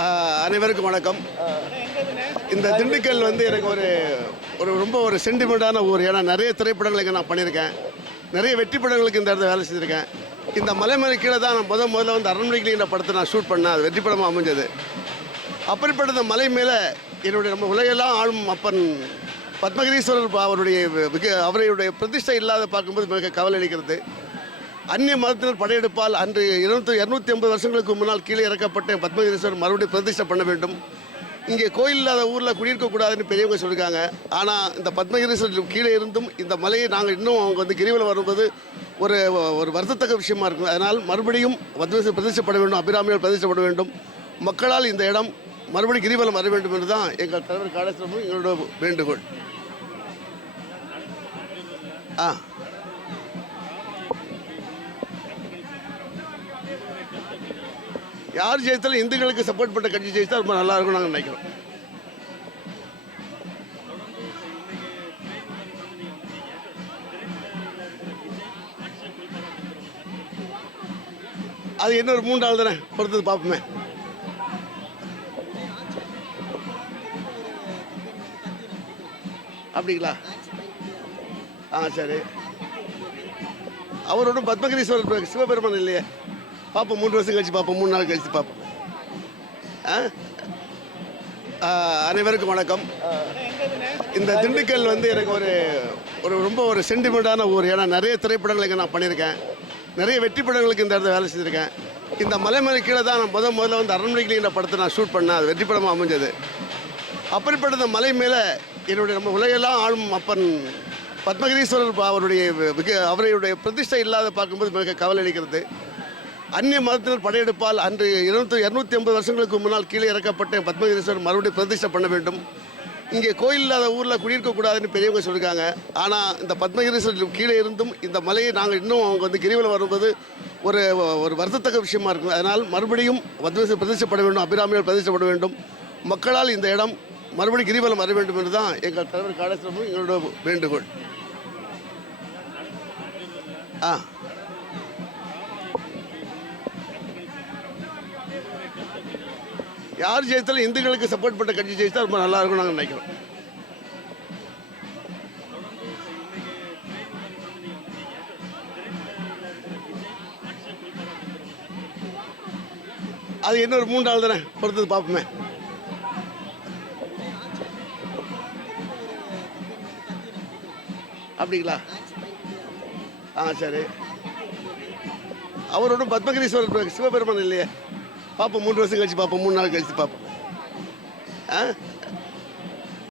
அனைவருக்கும் வணக்கம். இந்த திண்டுக்கல் வந்து எனக்கு ரொம்ப ஒரு சென்டிமெண்ட்டான ஊர். ஏன்னா நிறைய திரைப்படங்களுக்கு நான் பண்ணியிருக்கேன், நிறைய வெற்றி படங்களுக்கு இந்த இடத்துல வேலை செஞ்சுருக்கேன். இந்த மலை கீழே தான் நான் முதல்ல வந்து அரண்மனைக்கிளிங்கிற படத்தை நான் ஷூட் பண்ணேன். அது வெற்றி படமாக அமைஞ்சது. அப்படிப்பட்ட இந்த மலை மேலே நம்ம உலகெல்லாம் ஆளும் அப்பன் பத்மகிரீஸ்வரர் அவருடைய பிரதிஷ்டை இல்லாத பார்க்கும்போது மிக கவலை அளிக்கிறது. அந்நிய மதத்தினர் படையெடுப்பால் அன்று 250 வருஷங்களுக்கு முன்னால் கீழே இறக்கப்பட்ட பத்மகிரீஸ்வரர் மறுபடியும் பிரதிஷ்டை பண்ண வேண்டும். இங்கே கோயில் இல்லாத ஊரில் குடியிருக்கக்கூடாதுன்னு பெரியவங்க சொல்லியிருக்காங்க. ஆனால் இந்த பத்மகிரீஸ்வரர் கீழே இருந்தும் இந்த மலையை நாங்கள் இன்னும் அவங்க வந்து கிரிவலம் வரும்போது ஒரு வருத்தத்தக்க விஷயமா இருக்கும். அதனால் மறுபடியும் பத்மகிரீஸ்வரர் பிரதிஷ்டப்பட வேண்டும், அபிராமியால் பிரதிஷ்டப்பட வேண்டும். மக்களால் இந்த இடம் மறுபடியும் கிரிவலம் வர வேண்டும் என்று தான் எங்கள் தலைவர் காடேஸ்வரமும் எங்களோட வேண்டுகோள். யார் ஜெயித்தாலும் இந்துக்களுக்கு சப்போர்ட் பண்ண கட்சி ஜெயித்தா ரொம்ப நல்லா இருக்கும் நாங்கள் நினைக்கிறோம். அது இன்னொரு 3 நாள் தானே பொறுத்தது பார்ப்போமே. அப்படிங்களா? சரி. அவரோட பத்மகிரீஸ்வரர் சிவபெருமான் இல்லையே, பார்ப்போம். 3 வருஷம் கழிச்சு பார்ப்போம், 3 நாள் கழிச்சு பார்ப்போம். அனைவருக்கும் வணக்கம். இந்த திண்டுக்கல் வந்து எனக்கு ரொம்ப ஒரு சென்டிமெண்ட்டான ஊர். ஏன்னா நிறைய திரைப்படங்களுக்கு நான் பண்ணியிருக்கேன், நிறைய வெற்றி படங்களுக்கு இந்த இடத்துல வேலை செஞ்சுருக்கேன். இந்த மலை கீழே தான் நான் முதல்ல வந்து அரண்மனைக்கிளிங்கிற படத்தை நான் ஷூட் பண்ணேன். அது வெற்றி படமாக அமைஞ்சது. அப்படிப்பட்ட இந்த மலை மேலே நம்ம உலகெல்லாம் ஆளும் அப்பன் பத்மகிரீஸ்வரர் அவருடைய பிரதிஷ்டை இல்லாத பார்க்கும்போது மிக கவலை அளிக்கிறது. அந்நிய மதத்தினர் படையெடுப்பால் அன்று 250 வருஷங்களுக்கு முன்னால் கீழே இறக்கப்பட்ட பத்மகிரீஸ்வரர் மறுபடியும் பிரதிஷ்டை பண்ண வேண்டும். இங்கே கோயில் இல்லாத ஊரில் குடியிருக்கக்கூடாதுன்னு பெரியவங்க சொல்லியிருக்காங்க. ஆனால் இந்த பத்மகிரீஸ்வரர் கீழே இருந்தும் இந்த மலையை நாங்கள் இன்னும் அவங்க வந்து கிரிவலம் வரும்போது ஒரு வருத்தத்தக்க விஷயமா இருக்கும். அதனால் மறுபடியும் பத்மகிரீஸ்வரர் பிரதிஷ்டப்பட வேண்டும், அபிராமியால் பிரதிஷ்டப்பட வேண்டும். மக்களால் இந்த இடம் மறுபடியும் கிரிவலம் வர வேண்டும் என்று தான் எங்கள் தலைவர் காடேஸ்வரமும் எங்களோட வேண்டுகோள். யார் ஜெயித்தாலும் இந்துக்களுக்கு சப்போர்ட் பண்ண கட்சி ஜெயித்தா ரொம்ப நல்லா இருக்கும் நாங்கள் நினைக்கிறோம். அது இன்னொரு 3 நாள் தானே பொறுத்தது பார்ப்போமே. அப்படிங்களா? சரி. அவரோட பத்மகிரீஸ்வரர் சிவபெருமான் இல்லையே, பார்ப்போம். 3 வருஷம் கழிச்சு பார்ப்போம், 3 நாள் கழிச்சு பார்ப்போம்.